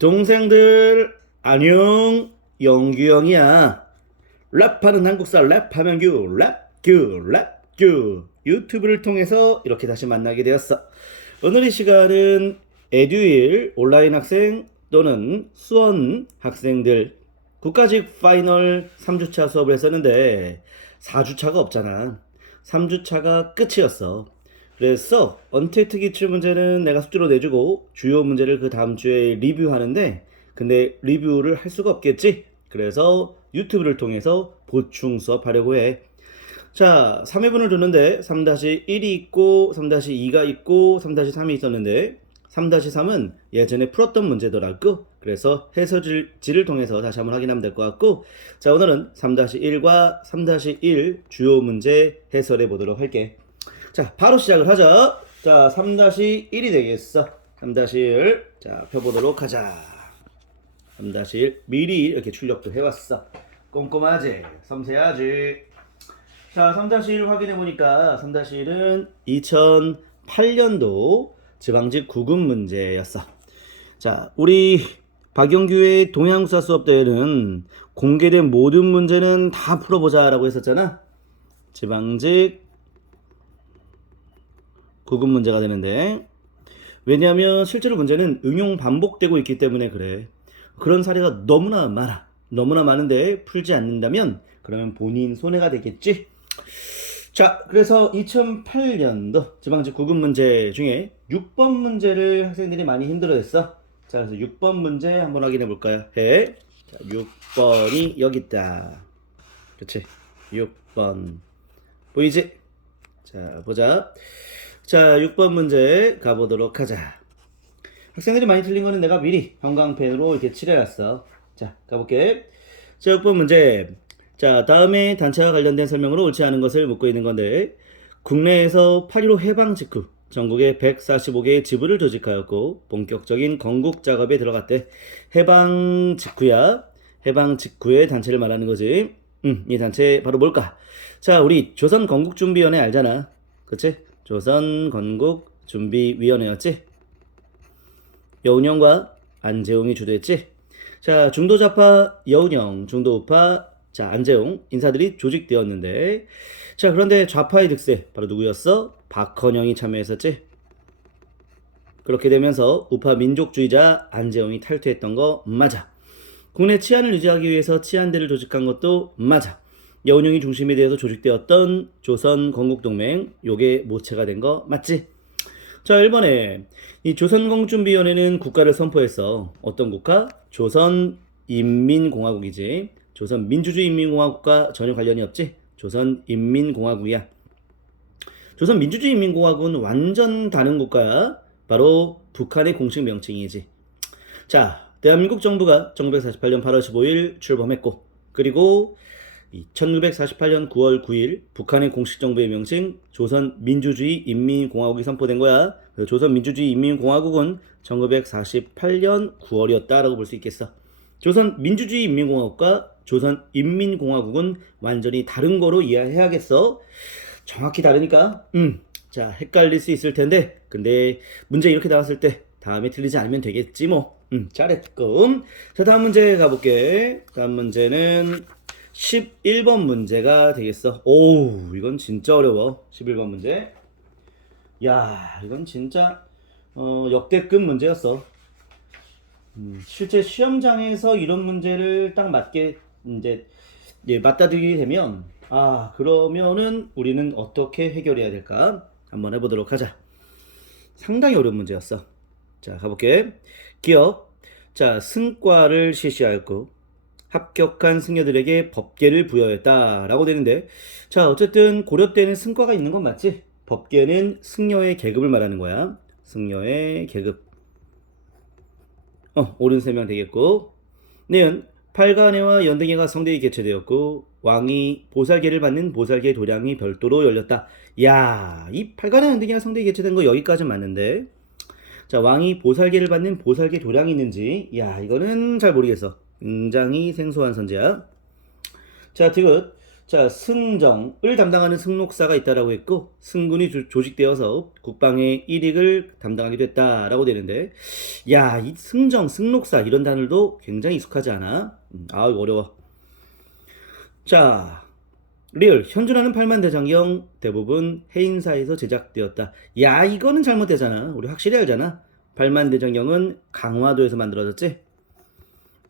동생들 안녕. 영규형이야. 랩하는 한국사 랩하면 랩규 유튜브를 통해서 이렇게 다시 만나게 되었어. 오늘 이 시간은 에듀윌 온라인 학생 또는 수원 학생들 국가직 파이널 3주차 수업을 했었는데 4주차가 없잖아. 3주차가 끝이었어. 그래서 언택트 기출 문제는 내가 숙제로 내주고 주요 문제를 그 다음 주에 리뷰하는데 근데 리뷰를 할 수가 없겠지? 그래서 유튜브를 통해서 보충 수업하려고 해. 자, 3회분을 줬는데 3-1이 있고 3-2가 있고 3-3이 있었는데 3-3은 예전에 풀었던 문제더라고. 그래서 해설지를 통해서 다시 한번 확인하면 될 것 같고, 자, 오늘은 3-1과 3-1 주요 문제 해설해 보도록 할게. 자, 바로 시작을 하자. 자, 3-1이 되겠어. 3-1. 자, 펴보도록 하자. 3-1. 미리 이렇게 출력도 해왔어. 꼼꼼하지? 섬세하지? 자, 3-1 확인해보니까 3-1은 2008년도 지방직 9급 문제였어. 자, 우리 박영규의 동양사 수업대회는 공개된 모든 문제는 다 풀어보자 라고 했었잖아. 지방직 9급 문제가 되는데, 왜냐하면 실제로 문제는 응용 반복되고 있기 때문에 그래. 그런 사례가 너무나 많아. 너무나 많은데 풀지 않는다면 그러면 본인 손해가 되겠지. 자, 그래서 2008년도 지방직 9급 문제 중에 6번 문제를 학생들이 많이 힘들어했어. 자, 그래서 6번 문제 한번 확인해 볼까요? 해. 자, 6번이 여기 있다. 그치? 6번 보이지? 자, 보자. 자, 6번 문제 가보도록 하자. 학생들이 많이 틀린 거는 내가 미리 형광펜으로 이렇게 칠해놨어. 자, 가볼게. 자, 6번 문제. 자, 다음에 단체와 관련된 설명으로 옳지 않은 것을 묻고 있는 건데, 국내에서 8.15 해방 직후 전국에 145개의 지부를 조직하였고 본격적인 건국 작업에 들어갔대. 해방 직후야. 해방 직후의 단체를 말하는 거지. 이 단체 바로 뭘까? 자, 우리 조선건국준비위원회 알잖아. 그치? 조선건국준비위원회였지? 여운형과 안재홍이 주도했지? 자, 중도좌파 여운형, 중도우파 자, 안재홍 인사들이 조직되었는데, 자, 그런데 좌파의 득세 바로 누구였어? 박헌영이 참여했었지? 그렇게 되면서 우파 민족주의자 안재홍이 탈퇴했던 거 맞아. 국내 치안을 유지하기 위해서 치안대를 조직한 것도 맞아. 여운형이 중심이 되어서 조직되었던 조선건국동맹, 요게 모체가 된 거 맞지? 자, 1번에 이 조선건국준비위원회는 국가를 선포했어. 어떤 국가? 조선인민공화국이지. 조선민주주의인민공화국과 전혀 관련이 없지? 조선인민공화국이야. 조선민주주의인민공화국은 완전 다른 국가야. 바로 북한의 공식 명칭이지. 자, 대한민국 정부가 1948년 8월 15일 출범했고, 그리고 1948년 9월 9일 북한의 공식 정부의 명칭 조선민주주의인민공화국이 선포된 거야. 조선민주주의인민공화국은 1948년 9월이었다라고 볼 수 있겠어. 조선민주주의인민공화국과 조선인민공화국은 완전히 다른 거로 이해해야겠어. 정확히 다르니까 자, 헷갈릴 수 있을 텐데 근데 문제 이렇게 나왔을 때 다음에 틀리지 않으면 되겠지 뭐. 잘했고. 자, 다음 문제 가볼게. 다음 문제는 11번 문제가 되겠어. 오우, 이건 진짜 어려워. 11번 문제. 야, 이건 진짜 역대급 문제였어. 실제 시험장에서 이런 문제를 딱 맞게 이제 맞다들게 되면 그러면은 우리는 어떻게 해결해야 될까? 한번 해보도록 하자. 상당히 어려운 문제였어. 자, 가볼게. 기업. 자, 승과를 실시하였고 합격한 승려들에게 법계를 부여했다라고 되는데, 자, 어쨌든 고려 때는 승과가 있는 건 맞지? 법계는 승려의 계급을 말하는 거야. 승려의 계급. 옳은 설명 되겠고, 내연 팔간회와 연등회가 성대히 개최되었고 왕이 보살계를 받는 보살계 도량이 별도로 열렸다. 야, 이 팔간회 연등회가 성대히 개최된 거 여기까지 맞는데, 자, 왕이 보살계를 받는 보살계 도량이 있는지, 야, 이거는 잘 모르겠어. 굉장히 생소한 선지야. 자, 디귿. 자, 승정을 담당하는 승록사가 있다라고 했고, 승군이 조직되어서 국방의 일익을 담당하게 됐다라고 되는데, 야, 이 승정, 승록사 이런 단어도 굉장히 익숙하지 않아? 어려워. 자, 리을 현존하는 8만 대장경 대부분 해인사에서 제작되었다. 야, 이거는 잘못되잖아. 우리 확실히 알잖아. 8만 대장경은 강화도에서 만들어졌지.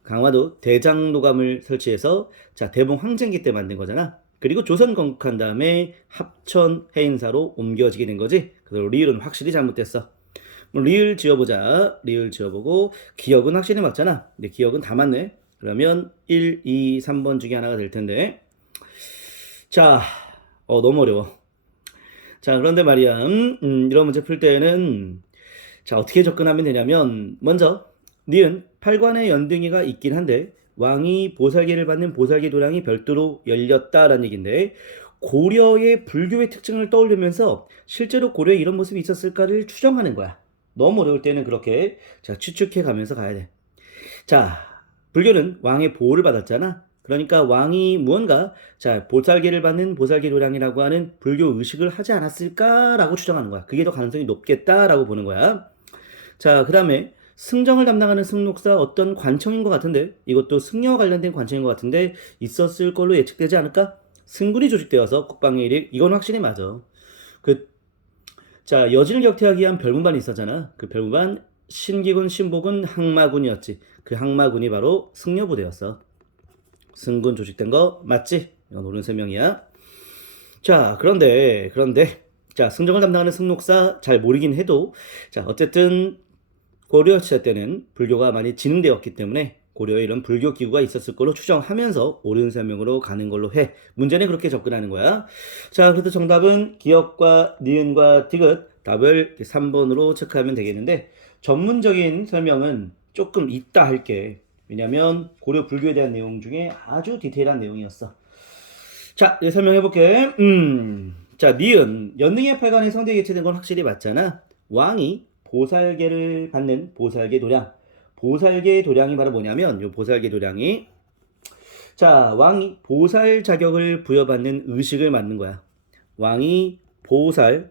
강화도 대장도감을 설치해서 자, 대봉 황젠기 때 만든 거잖아. 그리고 조선 건국한 다음에 합천 해인사로 옮겨지게 된 거지. 그래서 리을은 확실히 잘못됐어. 리을 지어보자. 리을 지어보고 기억은 확실히 맞잖아. 근데 기억은 다 맞네. 그러면 1, 2, 3번 중에 하나가 될 텐데. 자, 너무 어려워. 자, 그런데 말이야. 이런 문제 풀 때는 자, 어떻게 접근하면 되냐면 먼저 니은 8관의 연등이가 있긴 한데 왕이 보살계를 받는 보살계 도량이 별도로 열렸다라는 얘기인데 고려의 불교의 특징을 떠올리면서 실제로 고려에 이런 모습이 있었을까를 추정하는 거야. 너무 어려울 때는 그렇게 자, 추측해 가면서 가야 돼. 자, 불교는 왕의 보호를 받았잖아. 그러니까 왕이 무언가 자, 보살계를 받는 보살계 도량이라고 하는 불교 의식을 하지 않았을까라고 추정하는 거야. 그게 더 가능성이 높겠다라고 보는 거야. 자, 그 다음에 승정을 담당하는 승록사 어떤 관청인 것 같은데 이것도 승려와 관련된 관청인 것 같은데 있었을 걸로 예측되지 않을까? 승군이 조직되어서 국방의 일익 이건 확실히 맞아. 자, 여진을 격퇴하기 위한 별무반이 있었잖아. 그 별무반 신기군 신복은 항마군이었지. 그 항마군이 바로 승려부대였어. 승군 조직된 거 맞지? 이건 옳은 설명이야. 자, 그런데 자, 승정을 담당하는 승록사 잘 모르긴 해도 자, 어쨌든 고려 시대 때는 불교가 많이 진흥되었기 때문에 고려에 이런 불교 기구가 있었을 걸로 추정하면서 옳은 설명으로 가는 걸로 해. 문제는 그렇게 접근하는 거야. 자, 그래서 정답은 기역과 니은과 디귿 답을 3번으로 체크하면 되겠는데 전문적인 설명은 조금 이따 할게. 왜냐면 고려 불교에 대한 내용 중에 아주 디테일한 내용이었어. 자, 이제 설명해볼게. 자, 니은 연등의 8관이 성대에 개최된 건 확실히 맞잖아. 왕이 보살계를 받는 보살계 도량. 보살계 도량이 바로 뭐냐면 요 보살계 도량이 자, 왕이 보살 자격을 부여받는 의식을 맡는 거야. 왕이 보살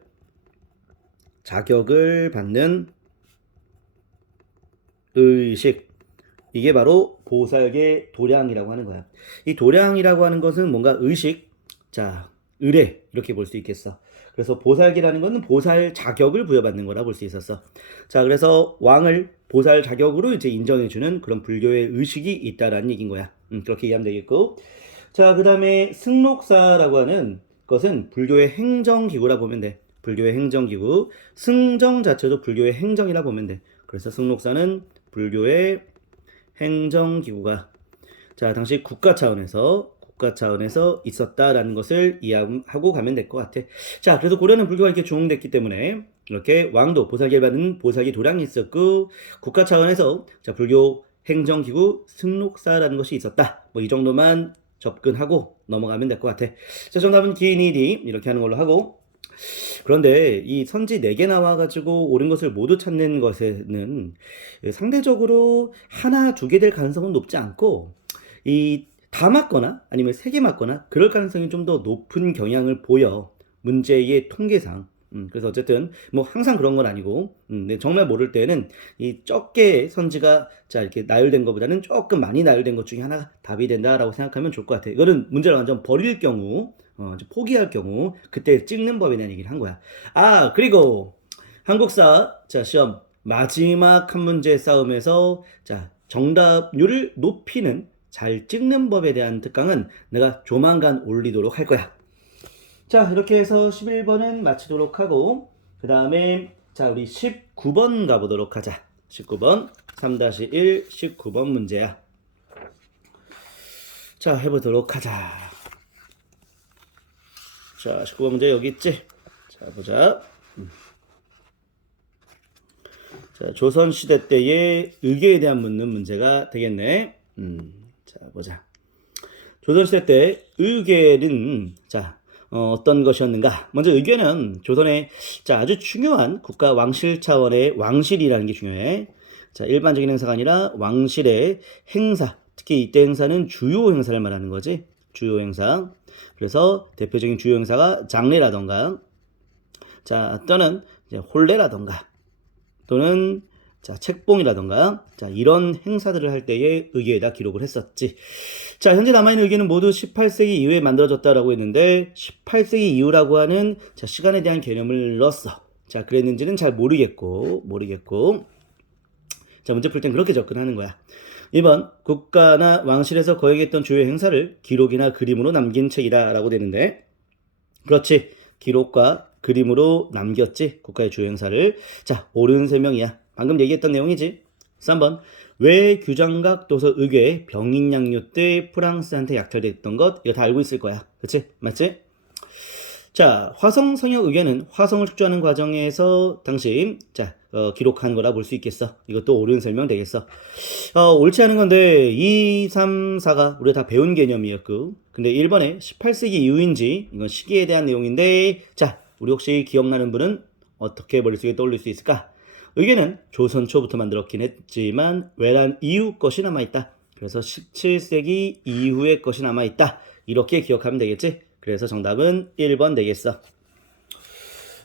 자격을 받는 의식. 이게 바로 보살계 도량이라고 하는 거야. 이 도량이라고 하는 것은 뭔가 의식, 자, 의례 이렇게 볼 수 있겠어. 그래서 보살계라는 것은 보살 자격을 부여받는 거라 볼 수 있었어. 자, 그래서 왕을 보살 자격으로 이제 인정해주는 그런 불교의 의식이 있다라는 얘기인 거야. 그렇게 이해하면 되겠고. 자, 그 다음에 승록사라고 하는 것은 불교의 행정기구라 보면 돼. 불교의 행정기구. 승정 자체도 불교의 행정이라 보면 돼. 그래서 승록사는 불교의 행정기구가 자, 당시 국가 차원에서 있었다라는 것을 이해하고 가면 될 것 같아. 자, 그래서 고려는 불교가 이렇게 종용됐기 때문에 이렇게 왕도 보살계를 받는 보살계 도량이 있었고 국가 차원에서 자, 불교 행정기구 승록사라는 것이 있었다. 뭐 이 정도만 접근하고 넘어가면 될 것 같아. 자, 정답은 기인이 D 이렇게 하는 걸로 하고 그런데 이 선지 4개 나와가지고 옳은 것을 모두 찾는 것에는 상대적으로 하나, 2개 될 가능성은 높지 않고 다 맞거나 아니면 3개 맞거나 그럴 가능성이 좀 더 높은 경향을 보여. 문제의 통계상. 그래서 어쨌든 뭐 항상 그런 건 아니고 근데 정말 모를 때는 이 적게 선지가 자 이렇게 나열된 것보다는 조금 많이 나열된 것 중에 하나가 답이 된다라고 생각하면 좋을 것 같아. 이거는 문제를 완전 버릴 경우 포기할 경우 그때 찍는 법에 대한 얘기를 한 거야. 아, 그리고 한국사 자 시험 마지막 한 문제 싸움에서 자 정답률을 높이는 잘 찍는 법에 대한 특강은 내가 조만간 올리도록 할 거야. 자, 이렇게 해서 11번은 마치도록 하고 그 다음에 자 우리 19번 가보도록 하자. 19번 3-1 19번 문제야. 자, 해보도록 하자. 자, 19번 문제 여기 있지? 자, 보자. 자, 조선시대 때의 의궤에 대한 묻는 문제가 되겠네. 자, 보자. 조선시대 때 의궤는 자 어떤 것이었는가? 먼저 의궤는 조선의 자 아주 중요한 국가 왕실 차원의 왕실이라는 게 중요해. 자, 일반적인 행사가 아니라 왕실의 행사. 특히 이때 행사는 주요 행사를 말하는 거지. 주요 행사. 그래서 대표적인 주요 행사가 장례라던가 자 또는 이제 혼례라던가 또는 자 책봉이라던가 자 이런 행사들을 할 때의 의계에다 기록을 했었지. 자 현재 남아있는 의계는 모두 18세기 이후에 만들어졌다라고 했는데 18세기 이후라고 하는 자 시간에 대한 개념을 넣었어. 자 그랬는지는 잘 모르겠고 자 문제 풀 땐 그렇게 접근하는 거야. 2번 국가나 왕실에서 거행했던 주요 행사를 기록이나 그림으로 남긴 책이다 라고 되는데 그렇지 기록과 그림으로 남겼지 국가의 주요 행사를. 자 옳은 설명이야. 방금 얘기했던 내용이지. 3번 왜 규장각 도서 의궤 병인양요 때 프랑스한테 약탈됐던 것 이거 다 알고 있을 거야. 그치? 맞지? 자 화성 성역 의궤는 화성을 축조하는 과정에서 당시 기록한 거라 볼 수 있겠어. 이것도 옳은 설명 되겠어. 옳지 않은 건데 2, 3, 4가 우리가 다 배운 개념이었고 근데 1번에 18세기 이후인지 이건 시기에 대한 내용인데 자 우리 혹시 기억나는 분은 어떻게 머릿속에 떠올릴 수 있을까? 의궤는 조선 초부터 만들었긴 했지만 외란 이후 것이 남아있다. 그래서 17세기 이후의 것이 남아있다. 이렇게 기억하면 되겠지? 그래서 정답은 1번 되겠어.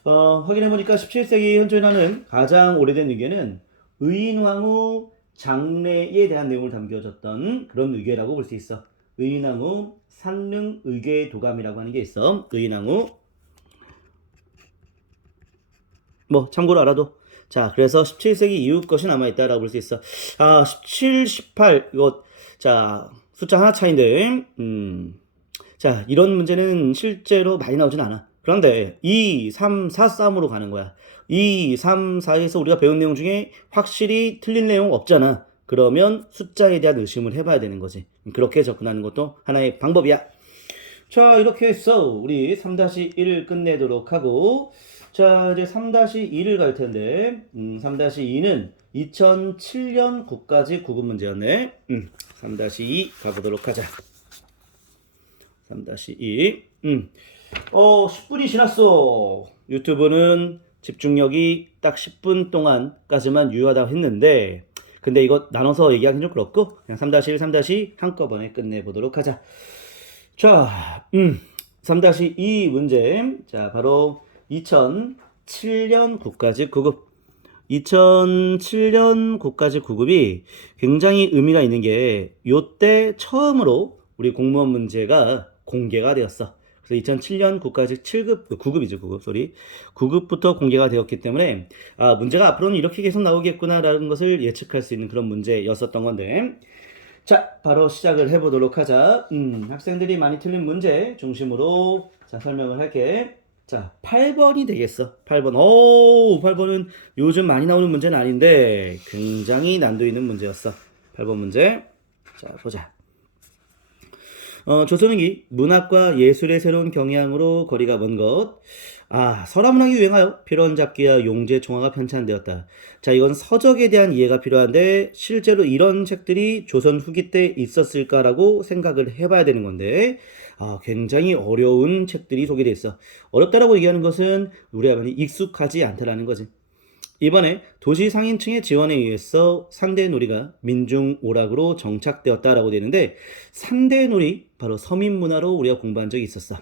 확인해보니까 17세기 현존에 나는 가장 오래된 의궤는 의인왕후 장례에 대한 내용을 담겨졌던 그런 의궤라고 볼 수 있어. 의인왕후 산릉 의궤 도감이라고 하는 게 있어. 의인왕후 뭐 참고로 알아도. 자 그래서 17세기 이후 것이 남아있다라고 볼 수 있어. 17, 18 이거 자 숫자 하나 차인데 자 이런 문제는 실제로 많이 나오진 않아. 그런데 2, 3, 4 싸움으로 가는 거야. 2, 3, 4에서 우리가 배운 내용 중에 확실히 틀린 내용 없잖아. 그러면 숫자에 대한 의심을 해봐야 되는 거지. 그렇게 접근하는 것도 하나의 방법이야. 자 이렇게 해서 우리 3-1을 끝내도록 하고 자 이제 3-2를 갈 텐데 3-2는 2007년 국가직 구급 문제였네. 3-2 가보도록 하자. 3-2 10분이 지났어. 유튜브는 집중력이 딱 10분 동안까지만 유효하다고 했는데 근데 이거 나눠서 얘기하기는 좀 그렇고 그냥 3-1, 3-2 한꺼번에 끝내보도록 하자. 자 3-2 문제 자 바로 2007년 국가직 구급 2007년 국가직 구급이 굉장히 의미가 있는 게 요때 처음으로 우리 공무원 문제가 공개가 되었어. 그래서 2007년 국가직 7급, 9급이죠, 9급, 소리. 9급부터 공개가 되었기 때문에, 문제가 앞으로는 이렇게 계속 나오겠구나라는 것을 예측할 수 있는 그런 문제였었던 건데. 자, 바로 시작을 해보도록 하자. 학생들이 많이 틀린 문제 중심으로, 자, 설명을 할게. 자, 8번이 되겠어. 8번. 8번은 요즘 많이 나오는 문제는 아닌데, 굉장히 난도 있는 문제였어. 8번 문제. 자, 보자. 조선후기 문학과 예술의 새로운 경향으로 거리가 먼 것. 서라문학이 유행하여 필원잡기와 용제총화가 편찬되었다. 자, 이건 서적에 대한 이해가 필요한데 실제로 이런 책들이 조선 후기 때 있었을까라고 생각을 해봐야 되는 건데 굉장히 어려운 책들이 소개되어 있어. 어렵다라고 얘기하는 것은 우리가 많이 익숙하지 않다라는 거지. 이번에 도시 상인층의 지원에 의해서 산대놀이가 민중오락으로 정착되었다라고 되는데 산대놀이 바로 서민문화로 우리가 공부한 적이 있었어.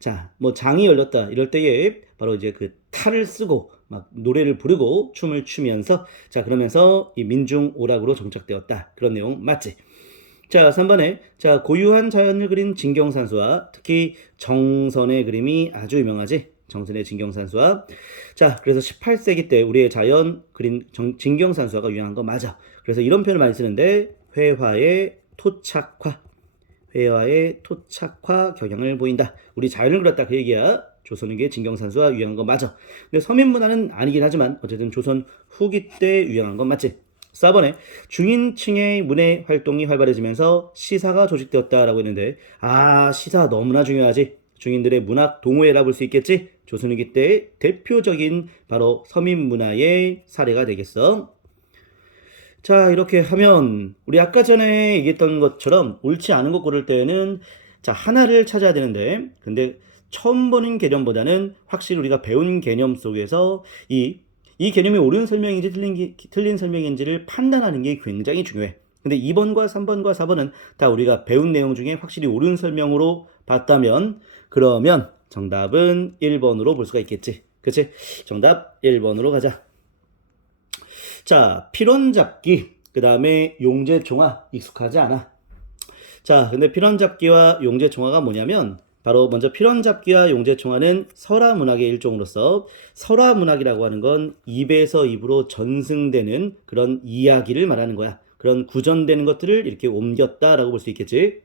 자, 뭐 장이 열렸다 이럴 때에 바로 이제 그 탈을 쓰고 막 노래를 부르고 춤을 추면서 자 그러면서 이 민중오락으로 정착되었다. 그런 내용 맞지? 자 3번에 자 고유한 자연을 그린 진경산수와 특히 정선의 그림이 아주 유명하지. 정선의 진경산수화. 자, 그래서 18세기 때 우리의 자연 그린 진경산수화가 유행한 거 맞아. 그래서 이런 표현을 많이 쓰는데 회화의 토착화. 회화의 토착화 경향을 보인다. 우리 자연을 그렸다 그 얘기야. 조선후기의 진경산수화 유행한 거 맞아. 근데 서민문화는 아니긴 하지만 어쨌든 조선 후기 때 유행한 건 맞지. 4번에 중인층의 문예 활동이 활발해지면서 시사가 조직되었다라고 했는데 시사 너무나 중요하지. 중인들의 문학 동호회라 볼 수 있겠지? 조선후기 때 대표적인 바로 서민문화의 사례가 되겠어. 자 이렇게 하면 우리 아까 전에 얘기했던 것처럼 옳지 않은 거 고를 때는 자 하나를 찾아야 되는데 근데 처음 보는 개념보다는 확실히 우리가 배운 개념 속에서 이 개념이 옳은 설명인지 틀린 설명인지를 판단하는 게 굉장히 중요해. 근데 2번과 3번과 4번은 다 우리가 배운 내용 중에 확실히 옳은 설명으로 봤다면 그러면 정답은 1번으로 볼 수가 있겠지. 그치? 정답 1번으로 가자. 자, 필원잡기, 그 다음에 용제종화 익숙하지 않아. 자, 근데 필원잡기와 용제종화가 뭐냐면 바로 먼저 필원잡기와 용제종화는 설화문학의 일종으로서, 설화문학이라고 하는 건 입에서 입으로 전승되는 그런 이야기를 말하는 거야. 그런 구전되는 것들을 이렇게 옮겼다라고 볼 수 있겠지.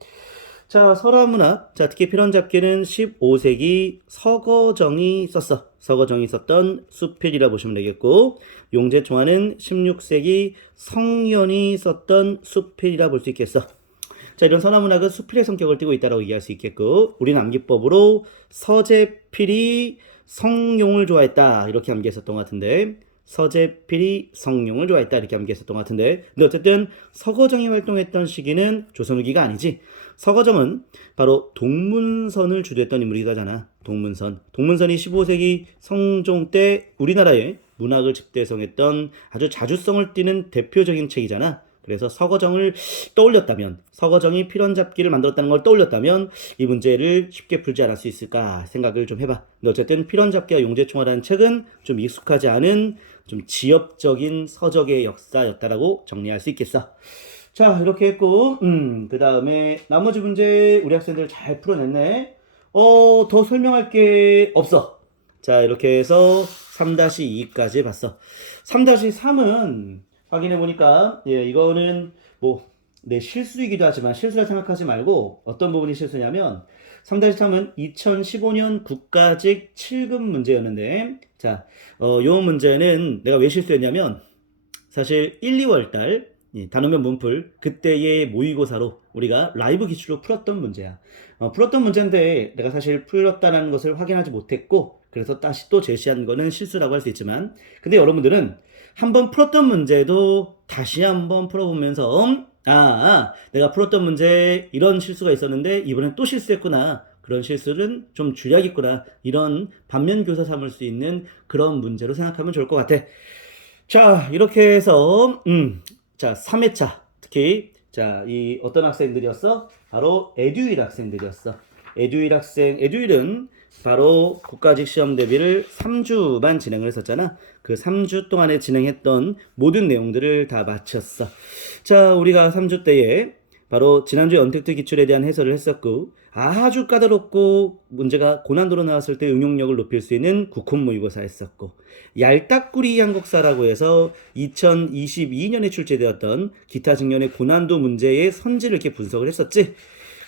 자, 설화문학. 자, 특히 필원잡기는 15세기 서거정이 썼어. 서거정이 썼던 수필이라 보시면 되겠고, 용제종화는 16세기 성현이 썼던 수필이라 볼 수 있겠어. 자, 이런 설화문학은 수필의 성격을 띠고 있다고 얘기할 수 있겠고, 우리는 암기법으로 서재필이 성룡을 좋아했다 이렇게 암기했었던 것 같은데, 서재필이 성룡을 좋아했다 이렇게 암기했었던 것 같은데, 근데 어쨌든 서거정이 활동했던 시기는 조선 후기가 아니지. 서거정은 바로 동문선을 주도했던 인물이잖아. 동문선이 15세기 성종 때 우리나라의 문학을 집대성했던 아주 자주성을 띠는 대표적인 책이잖아. 그래서 서거정을 떠올렸다면, 서거정이 필원잡기를 만들었다는 걸 떠올렸다면 이 문제를 쉽게 풀지 않을 수 있을까 생각을 좀 해봐. 근데 어쨌든 필원잡기와 용제총화라는 책은 좀 익숙하지 않은 좀 지엽적인 서적의 역사였다라고 정리할 수 있겠어. 자, 이렇게 했고, 그 다음에 나머지 문제 우리 학생들 잘 풀어냈네. 더 설명할 게 없어. 자, 이렇게 해서 3-2까지 봤어. 3-3은 확인해보니까, 예, 이거는 뭐, 내 실수이기도 하지만 실수라 생각하지 말고 어떤 부분이 실수냐면 3-3은 2015년 국가직 7급 문제였는데, 자, 요 문제는 내가 왜 실수했냐면 사실 1, 2월 달 단어면 문풀 그때의 모의고사로 우리가 라이브 기출로 풀었던 문제야. 풀었던 문제인데 내가 사실 풀었다는 것을 확인하지 못했고, 그래서 다시 또 제시한 거는 실수라고 할 수 있지만, 근데 여러분들은 한번 풀었던 문제도 다시 한번 풀어보면서 내가 풀었던 문제에 이런 실수가 있었는데 이번엔 또 실수했구나, 그런 실수는 좀 줄여야겠구나, 이런 반면교사 삼을 수 있는 그런 문제로 생각하면 좋을 것 같아. 자, 이렇게 해서 자, 3회차 특히 자, 이 어떤 학생들이었어? 바로 에듀윌 학생들이었어. 에듀윌은 바로 국가직 시험 대비를 3주만 진행을 했었잖아. 그 3주 동안에 진행했던 모든 내용들을 다 마쳤어. 자, 우리가 3주 때에 바로 지난주에 언택트 기출에 대한 해설을 했었고, 아주 까다롭고 문제가 고난도로 나왔을 때 응용력을 높일 수 있는 국훈 모의고사 했었고, 얄딱구리 한국사라고 해서 2022년에 출제되었던 기타 직년의 고난도 문제의 선지를 이렇게 분석을 했었지.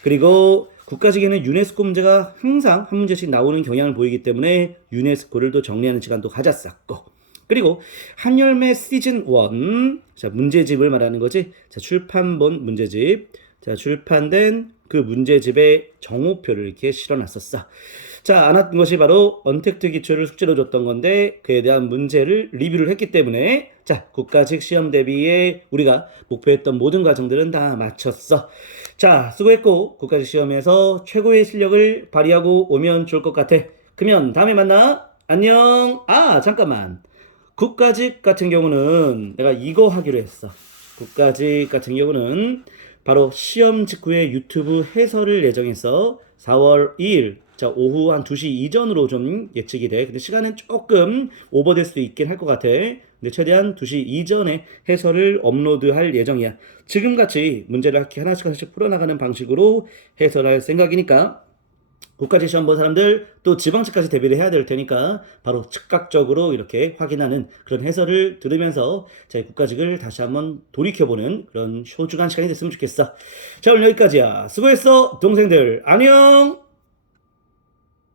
그리고 국가직에는 유네스코 문제가 항상 한 문제씩 나오는 경향을 보이기 때문에 유네스코를 또 정리하는 시간도 가졌었고, 그리고 한열매 시즌 1, 자, 문제집을 말하는 거지. 자, 출판본 문제집. 자, 출판된 그 문제집에 정오표를 이렇게 실어놨었어. 자, 안 왔던 것이 바로 언택트 기출을 숙제로 줬던 건데 그에 대한 문제를 리뷰를 했기 때문에, 자, 국가직 시험 대비에 우리가 목표했던 모든 과정들은 다 마쳤어. 자, 수고했고 국가직 시험에서 최고의 실력을 발휘하고 오면 좋을 것 같아. 그러면 다음에 만나. 안녕. 잠깐만. 국가직 같은 경우는 내가 이거 하기로 했어. 국가직 같은 경우는 바로 시험 직후에 유튜브 해설을 예정해서 4월 2일 자, 오후 한 2시 이전으로 좀 예측이 돼. 근데 시간은 조금 오버될 수도 있긴 할 것 같아. 근데 최대한 2시 이전에 해설을 업로드할 예정이야. 지금같이 문제를 이렇게 하나씩 풀어나가는 방식으로 해설할 생각이니까, 국가직 시험 본 사람들 또 지방직까지 대비를 해야 될 테니까 바로 즉각적으로 이렇게 확인하는 그런 해설을 들으면서 자, 국가직을 다시 한번 돌이켜보는 그런 소중한 시간이 됐으면 좋겠어. 자, 오늘 여기까지야. 수고했어, 동생들. 안녕.